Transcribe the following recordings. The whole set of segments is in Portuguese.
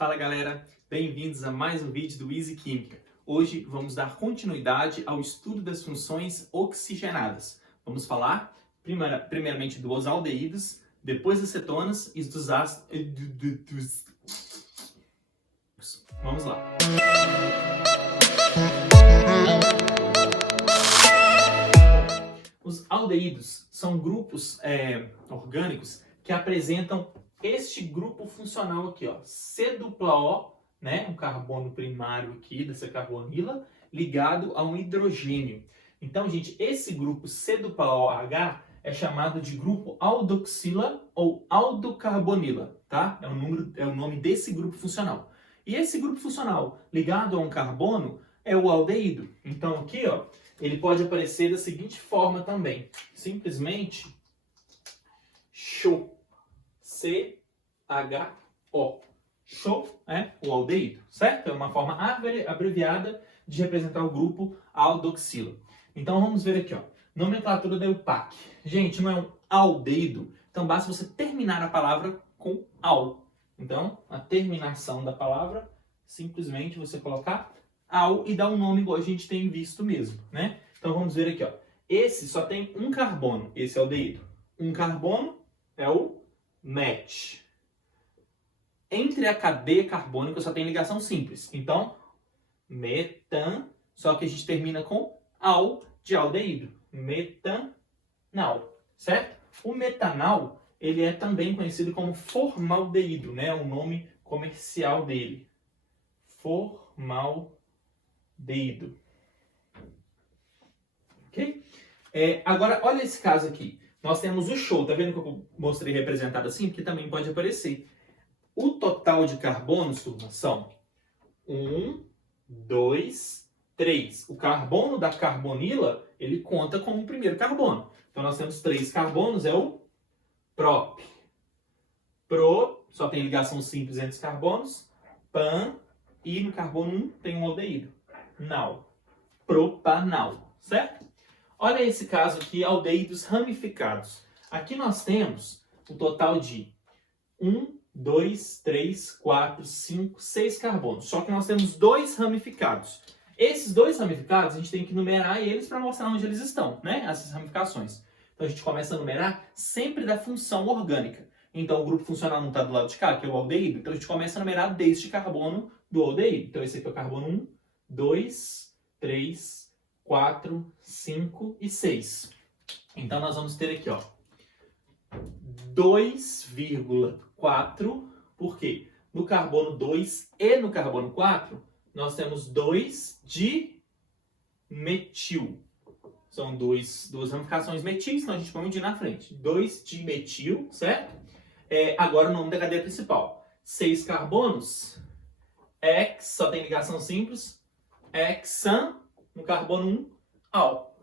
Fala galera, bem-vindos a mais um vídeo do Easy Química. Hoje vamos dar continuidade ao estudo das funções oxigenadas. Vamos falar primeiramente dos aldeídos, depois das cetonas e dos ácidos. Vamos lá. Os aldeídos são grupos orgânicos que apresentam este grupo funcional aqui, ó, C-O, né, um carbono primário aqui dessa carbonila, ligado a um hidrogênio. Então, gente, esse grupo C-OH é chamado de grupo aldoxila ou aldocarbonila, tá? É o nome desse grupo funcional. E esse grupo funcional ligado a um carbono é o aldeído. Então, aqui, ó, ele pode aparecer da seguinte forma também. Simplesmente CHO. C-H-O. CHO é o aldeído, certo? É uma forma abreviada de representar o grupo aldoxila. Então vamos ver aqui, ó. Nomenclatura da IUPAC. Gente, não é um aldeído, então basta você terminar a palavra com al. Então, a terminação da palavra, simplesmente você colocar al e dar um nome igual a gente tem visto mesmo, né? Então vamos ver aqui, ó. Esse só tem um carbono, esse é o aldeído. Um carbono é o match. Entre a cadeia carbônica só tem ligação simples. Então, metan, só que a gente termina com al de aldeído. Metanal, certo? O metanal, ele é também conhecido como formaldeído, né? O nome comercial dele. Formaldeído. Ok? Agora, olha esse caso aqui. Nós temos o CHO, tá vendo que eu mostrei representado assim? Porque também pode aparecer. O total de carbonos, turma, são 1, 2, 3. O carbono da carbonila, ele conta como o primeiro carbono. Então, nós temos 3 carbonos, é o prop. Pro, só tem ligação simples entre os carbonos. Pan, e no carbono 1 tem um aldeído. Nal. Propanal, certo? Olha esse caso aqui, aldeídos ramificados. Aqui nós temos o total de 1, 2, 3, 4, 5, 6 carbonos. Só que nós temos 2 ramificados. Esses 2 ramificados, a gente tem que numerar eles para mostrar onde eles estão, né? Essas ramificações. Então a gente começa a numerar sempre da função orgânica. Então o grupo funcional não está do lado de cá, que é o aldeído. Então a gente começa a numerar deste carbono do aldeído. Então esse aqui é o carbono 1, 2, 3, 4, 5 e 6. Então nós vamos ter aqui, ó, 2,4, por quê? No carbono 2 e no carbono 4, nós temos 2 de metil. São duas ramificações metis, então a gente põe um de na frente. 2 de metil, certo? Agora o nome da cadeia principal. 6 carbonos, X, só tem ligação simples, hexan, no carbono 1, al.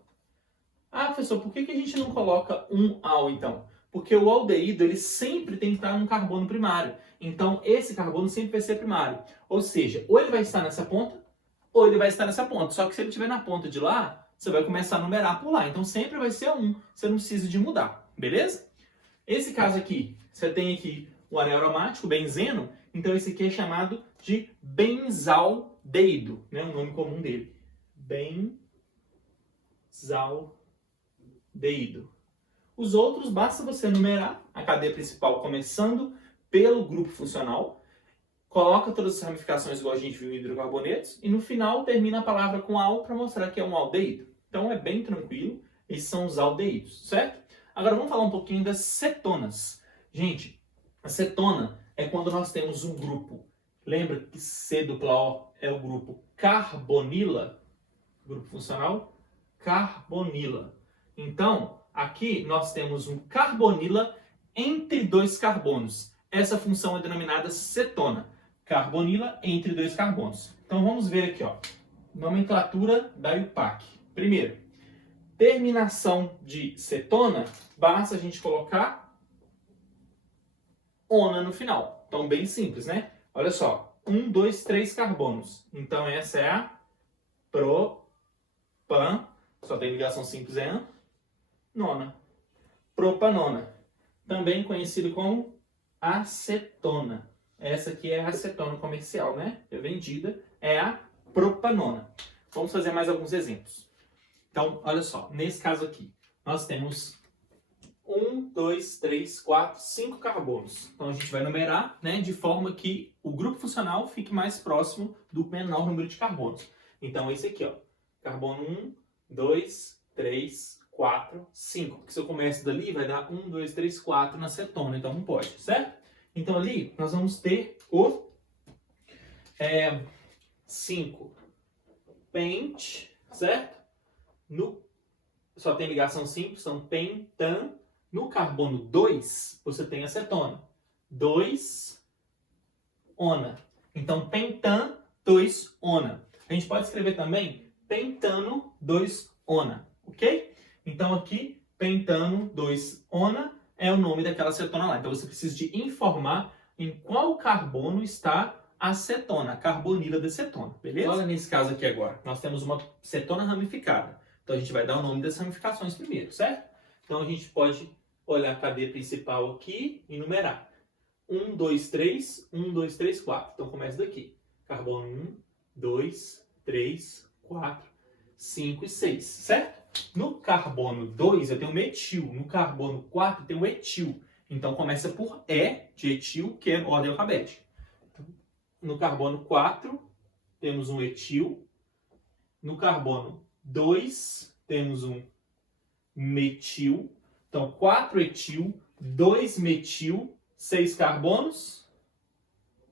Ah, professor, por que a gente não coloca um al, então? Porque o aldeído, ele sempre tem que estar num carbono primário. Então, esse carbono sempre vai ser primário. Ou seja, ou ele vai estar nessa ponta, ou ele vai estar nessa ponta. Só que se ele estiver na ponta de lá, você vai começar a numerar por lá. Então, sempre vai ser 1. Você não precisa de mudar, beleza? Esse caso aqui, você tem aqui o anel aromático, benzeno. Então, esse aqui é chamado de benzaldeído, né? O nome comum dele. Benzaldeído. Os outros, basta você numerar a cadeia principal começando pelo grupo funcional, coloca todas as ramificações igual a gente viu em hidrocarbonetos e no final termina a palavra com al para mostrar que é um aldeído. Então é bem tranquilo, esses são os aldeídos, certo? Agora vamos falar um pouquinho das cetonas. Gente, a cetona é quando nós temos um grupo. Lembra que C-O é o grupo carbonila? Grupo funcional carbonila. Então, aqui nós temos um carbonila entre 2 carbonos. Essa função é denominada cetona. Carbonila entre 2 carbonos. Então vamos ver aqui, ó. Nomenclatura da IUPAC. Primeiro, terminação de cetona, basta a gente colocar ona no final. Então bem simples, né? Olha só, 1, 2, 3 carbonos. Então essa é a propan, só tem ligação simples, é a nona. Propanona, também conhecido como acetona. Essa aqui é a acetona comercial, né? É vendida, é a propanona. Vamos fazer mais alguns exemplos. Então, olha só, nesse caso aqui, nós temos 1, 2, 3, 4, 5 carbonos. Então a gente vai numerar, né, de forma que o grupo funcional fique mais próximo do menor número de carbonos. Então esse aqui, ó, carbono 1, 2, 3, 4, 5. Porque se eu começo dali, vai dar 1, 2, 3, 4 na cetona, então não pode, certo? Então ali nós vamos ter o 5 pent, certo? Só tem ligação simples, então pentan. No carbono 2, você tem acetona. 2 ona. Então, pentan 2 ona. A gente pode escrever também pentano 2 ona, ok? Então, aqui, pentano 2 ona é o nome daquela acetona lá. Então, você precisa de informar em qual carbono está a cetona, a carbonila de cetona, beleza? Olha nesse caso aqui agora. Nós temos uma cetona ramificada. Então, a gente vai dar o nome das ramificações primeiro, certo? Então, a gente pode olhar a cadeia principal aqui e numerar. 1, 2, 3, 1, 2, 3, 4. Então, começa daqui. Carbono 1, 2, 3, 4, 5 e 6, certo? No carbono 2, eu tenho metil. No carbono 4, eu tenho etil. Então, começa por E de etil, que é ordem alfabética. No carbono 4, temos um etil. No carbono 2, temos um metil. Então, 4 etil, 2 metil, 6 carbonos.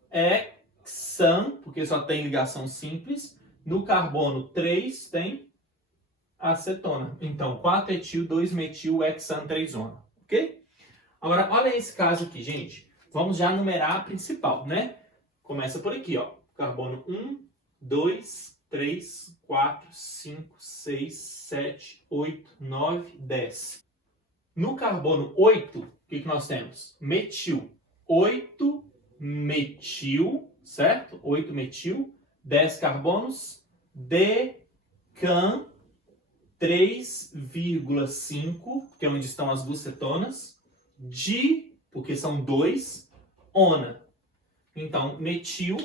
Hexan, porque só tem ligação simples. No carbono 3 tem acetona. Então, 4 etil, 2 metil, hexan, 3 ona. Ok? Agora, olha esse caso aqui, gente. Vamos já numerar a principal, né? Começa por aqui, ó. Carbono 1, 2, 3, 4, 5, 6, 7, 8, 9, 10. No carbono 8, o que nós temos? Metil. 8 metil, certo? 8 metil, 10 carbonos, decan, 3,5, que é onde estão as duas cetonas, porque são 2, ona. Então, metil,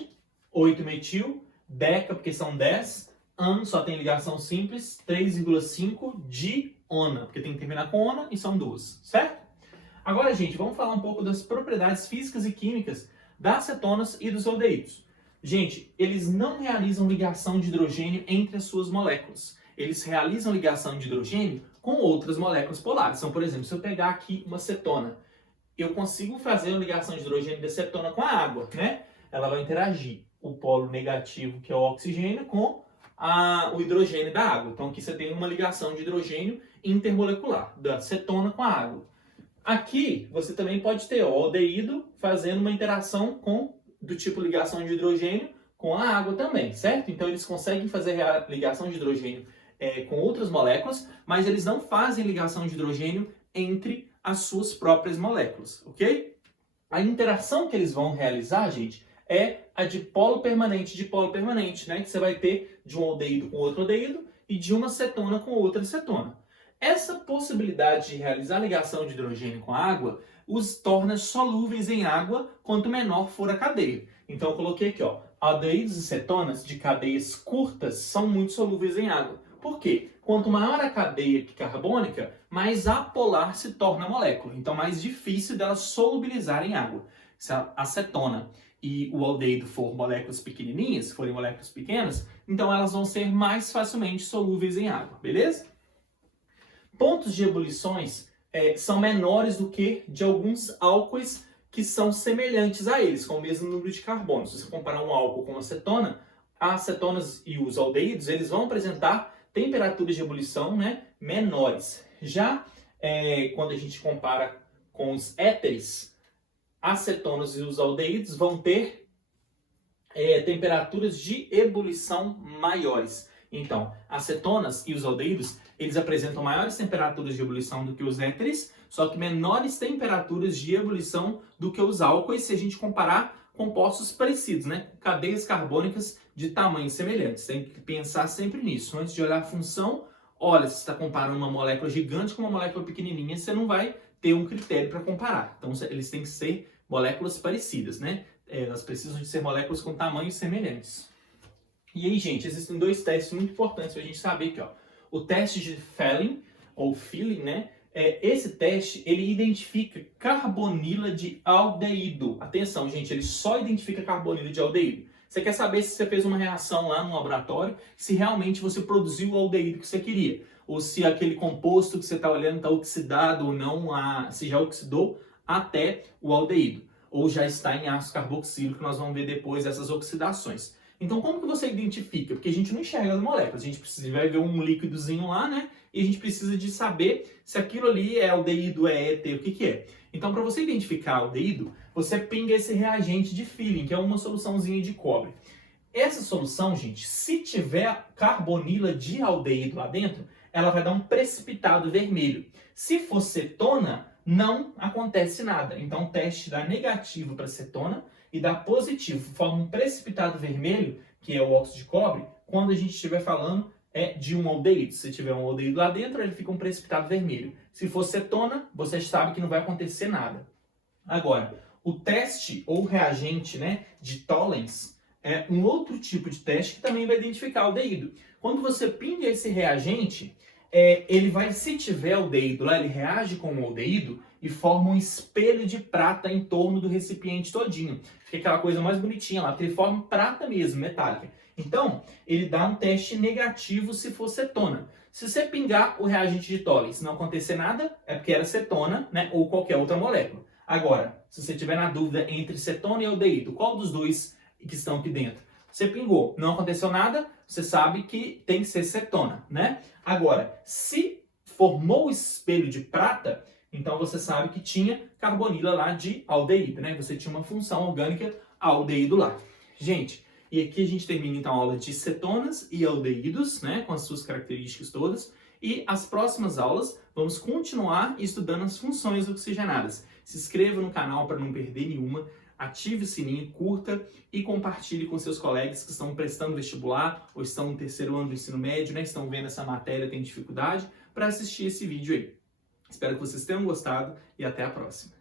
8 metil, deca, porque são 10, an, só tem ligação simples, 3,5 de ona, porque tem que terminar com ona e são duas, certo? Agora, gente, vamos falar um pouco das propriedades físicas e químicas das cetonas e dos aldeídos. Gente, eles não realizam ligação de hidrogênio entre as suas moléculas. Eles realizam ligação de hidrogênio com outras moléculas polares. Então, por exemplo, se eu pegar aqui uma cetona, eu consigo fazer a ligação de hidrogênio da cetona com a água, né? Ela vai interagir o polo negativo, que é o oxigênio, com o hidrogênio da água. Então, aqui você tem uma ligação de hidrogênio intermolecular, da cetona com a água. Aqui, você também pode ter o aldeído fazendo uma interação do tipo ligação de hidrogênio com a água também, certo? Então, eles conseguem fazer a ligação de hidrogênio com outras moléculas, mas eles não fazem ligação de hidrogênio entre as suas próprias moléculas, ok? A interação que eles vão realizar, gente, é a de polo permanente, né? Que você vai ter de um aldeído com outro aldeído e de uma cetona com outra cetona. Essa possibilidade de realizar ligação de hidrogênio com água os torna solúveis em água quanto menor for a cadeia. Então eu coloquei aqui, ó, aldeídos e cetonas de cadeias curtas são muito solúveis em água. Por quê? Quanto maior a cadeia carbônica, mais apolar se torna a molécula. Então mais difícil dela solubilizar em água. Se a acetona e o aldeído forem moléculas pequenininhas, forem moléculas pequenas, então elas vão ser mais facilmente solúveis em água, beleza? Pontos de ebulições são menores do que de alguns álcoois que são semelhantes a eles, com o mesmo número de carbonos. Se você comparar um álcool com uma acetona, as cetonas e os aldeídos eles vão apresentar temperaturas de ebulição, né, menores. Já quando a gente compara com os éteres, as cetonas e os aldeídos vão ter temperaturas de ebulição maiores. Então, as cetonas e os aldeídos, eles apresentam maiores temperaturas de ebulição do que os éteres, só que menores temperaturas de ebulição do que os álcoois, se a gente comparar compostos parecidos, né? Cadeias carbônicas de tamanhos semelhantes. Tem que pensar sempre nisso. Antes de olhar a função, olha, se você está comparando uma molécula gigante com uma molécula pequenininha, você não vai ter um critério para comparar. Então, eles têm que ser moléculas parecidas, né? Elas precisam de ser moléculas com tamanhos semelhantes. E aí, gente, existem dois testes muito importantes para a gente saber aqui, ó. O teste de Fehling, ou Fehling, né? Esse teste, ele identifica carbonila de aldeído. Atenção, gente, ele só identifica carbonila de aldeído. Você quer saber se você fez uma reação lá no laboratório, se realmente você produziu o aldeído que você queria, ou se aquele composto que você está olhando está oxidado ou não, se já oxidou até o aldeído, ou já está em ácido carboxílico, que nós vamos ver depois essas oxidações. Então, como que você identifica? Porque a gente não enxerga as moléculas, a gente vai ver um líquidozinho lá, né? E a gente precisa de saber se aquilo ali é aldeído, é éter, o que que é. Então, para você identificar aldeído, você pinga esse reagente de Fehling, que é uma soluçãozinha de cobre. Essa solução, gente, se tiver carbonila de aldeído lá dentro, ela vai dar um precipitado vermelho. Se for cetona, não acontece nada. Então, o teste dá negativo para cetona e dá positivo, forma um precipitado vermelho, que é o óxido de cobre, quando a gente estiver falando de um aldeído. Se tiver um aldeído lá dentro, ele fica um precipitado vermelho. Se for cetona, você sabe que não vai acontecer nada. Agora, o teste ou reagente, né, de Tollens é um outro tipo de teste que também vai identificar aldeído. Quando você pinga esse reagente, ele vai, se tiver aldeído lá, ele reage com o aldeído e forma um espelho de prata em torno do recipiente todinho. Fica aquela coisa mais bonitinha lá, porque ele forma prata mesmo, metálica. Então, ele dá um teste negativo se for cetona. Se você pingar o reagente de Tollens e não acontecer nada, é porque era cetona, né, ou qualquer outra molécula. Agora, se você tiver na dúvida entre cetona e aldeído, qual dos dois que estão aqui dentro? Você pingou, não aconteceu nada, você sabe que tem que ser cetona, né? Agora, se formou o espelho de prata, então você sabe que tinha carbonila lá de aldeído, né? Você tinha uma função orgânica aldeído lá. Gente, e aqui a gente termina então a aula de cetonas e aldeídos, né? Com as suas características todas. E as próximas aulas vamos continuar estudando as funções oxigenadas. Se inscreva no canal para não perder nenhuma. Ative o sininho, curta e compartilhe com seus colegas que estão prestando vestibular ou estão no terceiro ano do ensino médio, né? Estão vendo essa matéria, têm dificuldade, para assistir esse vídeo aí. Espero que vocês tenham gostado e até a próxima.